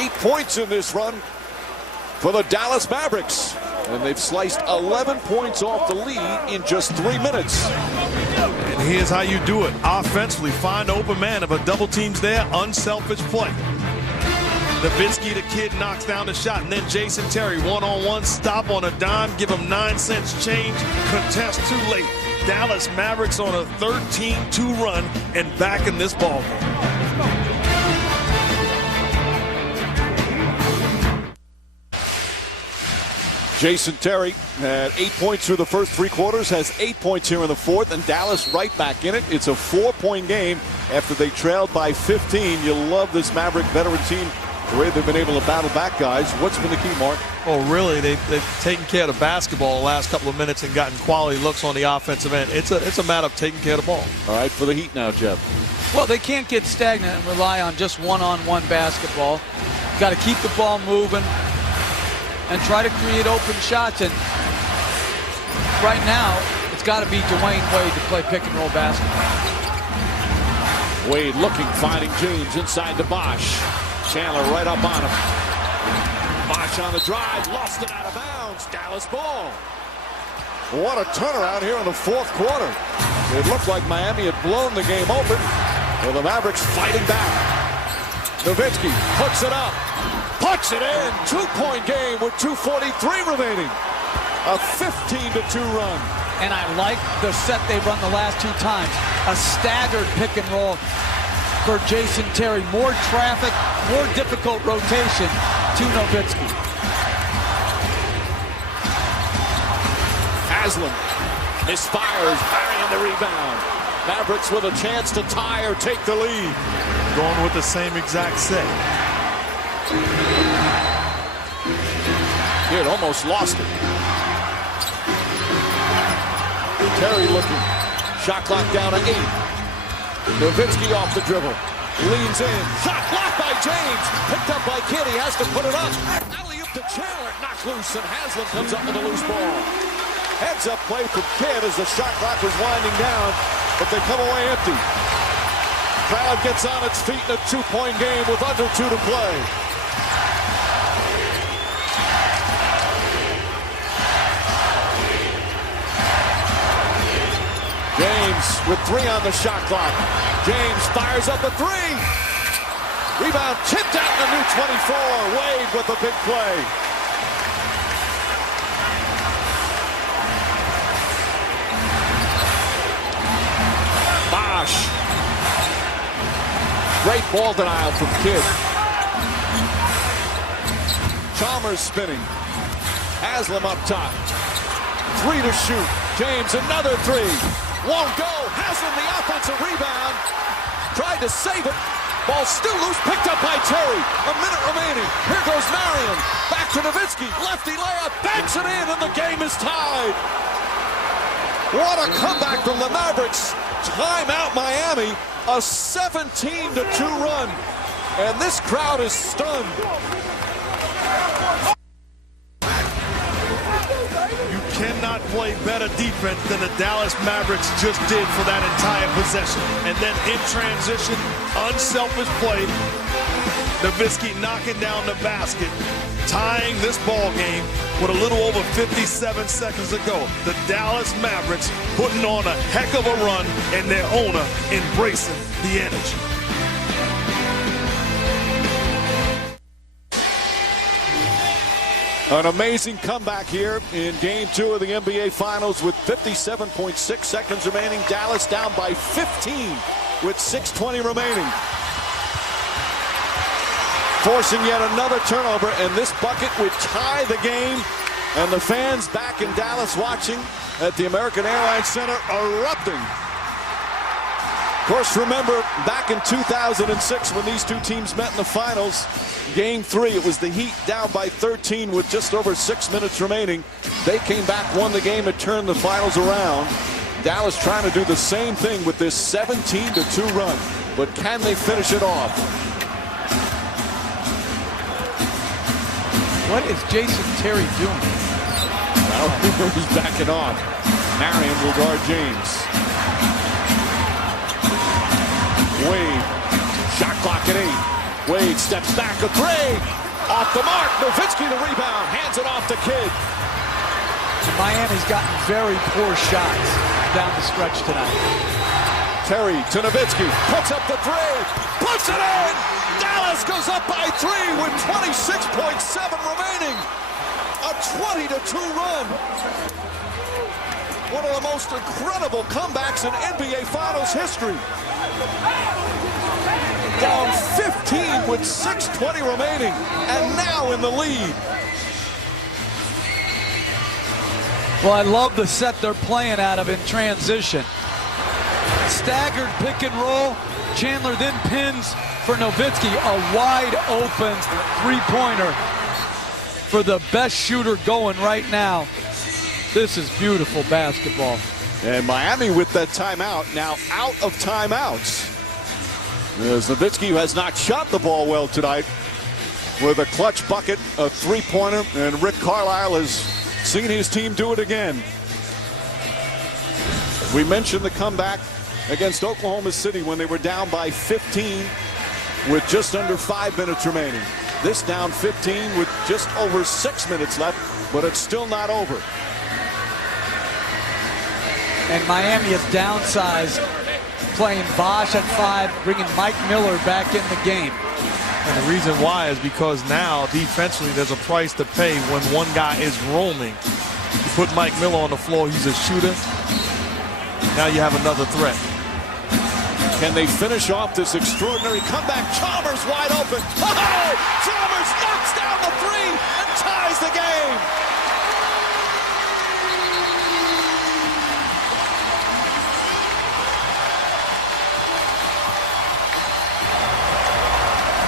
8 points in this run for the Dallas Mavericks. And they've sliced 11 points off the lead in just 3 minutes. And here's how you do it. Offensively, find open man. If a double team's there, unselfish play. Nowitzki, the kid, knocks down the shot. And then Jason Terry, one-on-one, stop on a dime, give him 9 cents change, contest too late. Dallas Mavericks on a 13-2 run and back in this ballgame. Jason Terry had 8 points through the first 3 quarters, has 8 points here in the fourth, and Dallas right back in it. It's a 4-point game after they trailed by 15. You love this Maverick veteran team, the way they've been able to battle back, guys. What's been the key, Mark? Oh, really? They've taken care of the basketball the last couple of minutes and gotten quality looks on the offensive end. It's a matter of taking care of the ball. All right, for the Heat now, Jeff. Well, they can't get stagnant and rely on just one-on-one basketball. Got to keep the ball moving and try to create open shots. And right now, it's got to be Dwayne Wade to play pick-and-roll basketball. Wade looking, finding James inside to Bosch. Chandler right up on him. Bosch on the drive, lost it out of bounds. Dallas ball. What a turnaround here in the fourth quarter. It looked like Miami had blown the game open. Well, the Mavericks fighting back. Nowitzki hooks it up. Puts it in. 2-point game with 2:43 remaining. A 15-2 run. And I like the set they've run the last 2 times. A staggered pick and roll for Jason Terry. More traffic, more difficult rotation to Nowitzki. Haslam misfires, burying the rebound. Mavericks with a chance to tie or take the lead. Going with the same exact set. Kid almost lost it. Terry looking. Shot clock down to 8. Nowitzki off the dribble. Leans in. Shot blocked by James. Picked up by Kidd. He has to put it up. Alley-oop to Chandler. Knocked loose, and Haslam comes up with a loose ball. Heads-up play from Kidd as the shot clock was winding down, but they come away empty. Crowd gets on its feet in a 2-point game with under 2 to play. James with 3 on the shot clock. James fires up a 3. Rebound tipped out in the new 24. Wade with a big play. Bosch. Great ball denial from Kidd. Chalmers spinning. Haslam up top. 3 to shoot. James another 3. Won't go. Haslam the offensive rebound. Tried to save it. Ball still loose. Picked up by Terry. A minute remaining. Here goes Marion. Back to Nowitzki. Lefty layup. Banks it in, and the game is tied. What a comeback from the Mavericks. Timeout Miami. A 17-2 run. And this crowd is stunned. Cannot play better defense than the Dallas Mavericks just did for that entire possession. And then in transition, unselfish play, Nowitzki knocking down the basket, tying this ball game with a little over 57 seconds to go. The Dallas Mavericks putting on a heck of a run, and their owner embracing the energy. An amazing comeback here in Game 2 of the NBA Finals with 57.6 seconds remaining. Dallas down by 15 with 6:20 remaining. Forcing yet another turnover, and this bucket would tie the game. And the fans back in Dallas watching at the American Airlines Center erupting. Of course, remember back in 2006 when these 2 teams met in the finals, Game 3, it was the Heat down by 13 with just over 6 minutes remaining. They came back, won the game, and turned the finals around. Dallas trying to do the same thing with this 17-2 run. But can they finish it off? What is Jason Terry doing? Well, he's backing off. Marion will guard James. Wade, shot clock at 8. Wade steps back, a 3. Off the mark, Nowitzki the rebound, hands it off to Kidd. Miami's gotten very poor shots down the stretch tonight. Terry to Nowitzki, puts up the three, puts it in! Dallas goes up by 3 with 26.7 remaining. A 20-2 run. One of the most incredible comebacks in NBA Finals history. Down 15 with 6:20 remaining, and now in the lead. Well, I love the set they're playing out of in transition. Staggered pick and roll. Chandler then pins for Nowitzki, a wide open three-pointer for the best shooter going right now. This is beautiful basketball. And Miami with that timeout, now out of timeouts. As Nowitzki, who has not shot the ball well tonight, with a clutch bucket, a three-pointer, and Rick Carlisle has seen his team do it again. We mentioned the comeback against Oklahoma City when they were down by 15 with just under 5 minutes remaining. This down 15 with just over 6 minutes left, but it's still not over. And Miami has downsized, playing Bosh at 5, bringing Mike Miller back in the game. And the reason why is because now defensively there's a price to pay when one guy is roaming. You put Mike Miller on the floor, he's a shooter. Now you have another threat. Can they finish off this extraordinary comeback? Chalmers wide open. Oh! Chalmers knocks down the 3 and ties the game.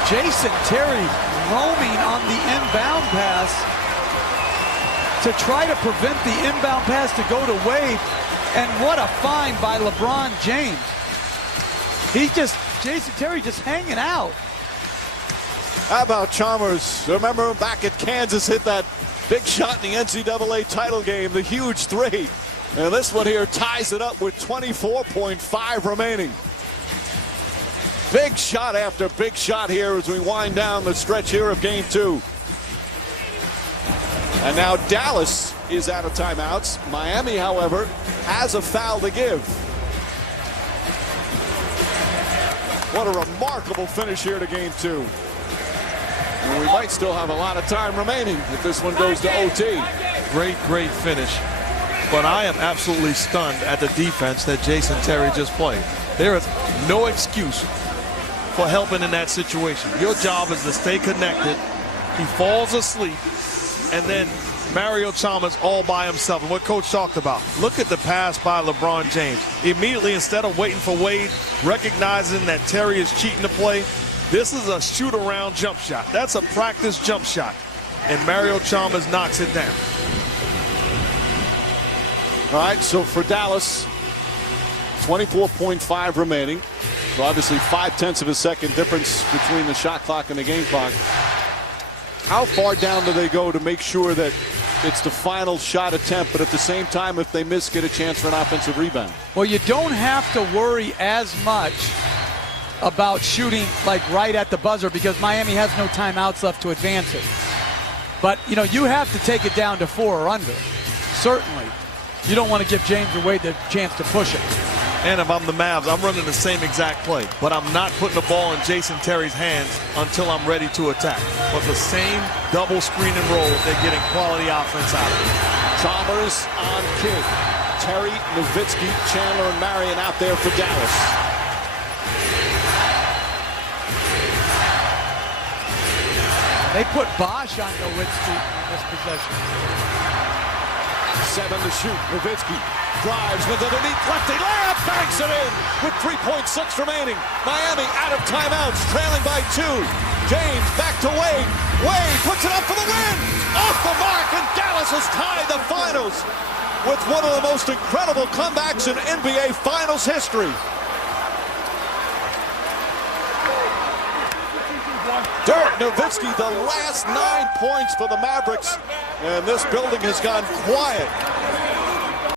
Jason Terry roaming on the inbound pass to try to prevent the inbound pass to go to Wade. And what a find by LeBron James. Jason Terry just hanging out. How about Chalmers? Remember back at Kansas, hit that big shot in the NCAA title game, the huge 3. And this one here ties it up with 24.5 remaining. Big shot after big shot here as we wind down the stretch here of game 2. And now Dallas is out of timeouts. Miami, however, has a foul to give. What a remarkable finish here to game 2. And we might still have a lot of time remaining if this one goes to OT. Great finish. But I am absolutely stunned at the defense that Jason Terry just played. There is no excuse for helping in that situation. Your job is to stay connected. He falls asleep, and then Mario Chalmers all by himself. And what Coach talked about, look at the pass by LeBron James. Immediately, instead of waiting for Wade, recognizing that Terry is cheating the play, this is a shoot-around jump shot. That's a practice jump shot. And Mario Chalmers knocks it down. All right, so for Dallas, 24.5 remaining. So obviously 0.5 of a second difference between the shot clock and the game clock. How far down do they go to make sure that it's the final shot attempt, but at the same time, if they miss, get a chance for an offensive rebound? Well, you don't have to worry as much about shooting like right at the buzzer because Miami has no timeouts left to advance it. But, you know, you have to take it down to 4 or under. Certainly. You don't want to give James or Wade the chance to push it. And if I'm the Mavs, I'm running the same exact play. But I'm not putting the ball in Jason Terry's hands until I'm ready to attack. But the same double screen and roll, they're getting quality offense out of it. Chalmers on Kidd. Terry, Nowitzki, Chandler, and Marion out there for Dallas. They put Bosh on Nowitzki in this possession. 7 to shoot. Nowitzki drives with it underneath lefty layup, banks it in with 3.6 remaining. Miami out of timeouts, trailing by 2. James back to Wade. Wade puts it up for the win. Off the mark, and Dallas has tied the finals with one of the most incredible comebacks in NBA Finals history. Dirk Nowitzki, the last 9 points for the Mavericks, and this building has gone quiet